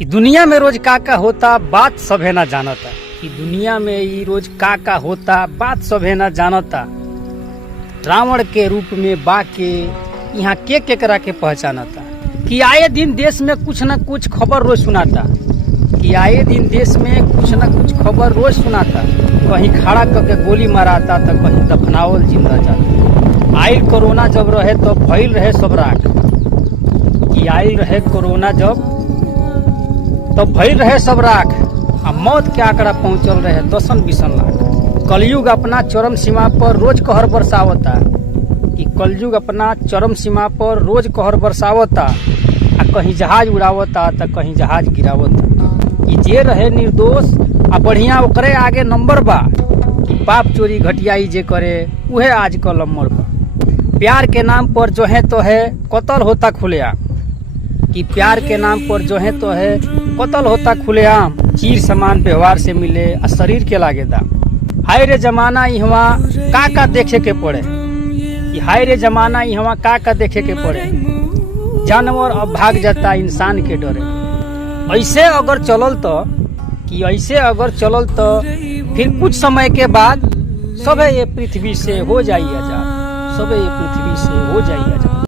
कि दुनिया में रोज का होता बात सभे ना जानता। कि दुनिया में ई रोज का होता बात सभे ना जानता। रावण के रूप में बाके यहाँ के केकरा के पहचानता। कि आए दिन देश में कुछ न कुछ खबर रोज सुनाता। कि आए दिन देश में कुछ न कुछ खबर रोज सुनाता। कहीं खड़ा करके गोली माराता तो कहीं दफनावल जिंदा जाता। आइल कोरोना जब रहे तो भइल रहे सब राख। कि आइल रहे कोरोना जब तो भइल रहे सब राख। आ मौत के आंकड़ा पहुंचल रहे 10-20 लाख। कलयुग अपना चरम सीमा पर रोज कहर बरसावता। कि कलयुग अपना चरम सीमा पर रोज कहर बरसावता। आ कहीं जहाज उड़ावता तो कहीं जहाज गिरावता। कि जे रहे निर्दोष आ बढ़िया ओकरे आगे नंबर बा। कि पाप चोरी घटियाई जे करे उहे आज कल अमर बा। प्यार के नाम पर जो है तो है कत्ल होता खुलेआम। कि प्यार के नाम पर जो है तो है कत्ल होता खुलेआम। चीर समान व्यवहार से मिले आ शरीर के लागे दाम। हाय रे जमाना इहवा का देखे के पड़े। कि हाय रे जमाना इहवा का देखे के पड़े। जानवर अब भाग जाता इंसान के डरे। ऐसे अगर चलल तो कि ऐसे अगर चलल तो फिर कुछ समय के बाद सबे ये पृथ्वी से हो जाई आजाद। सबे ये पृथ्वी से हो जाई आजाद।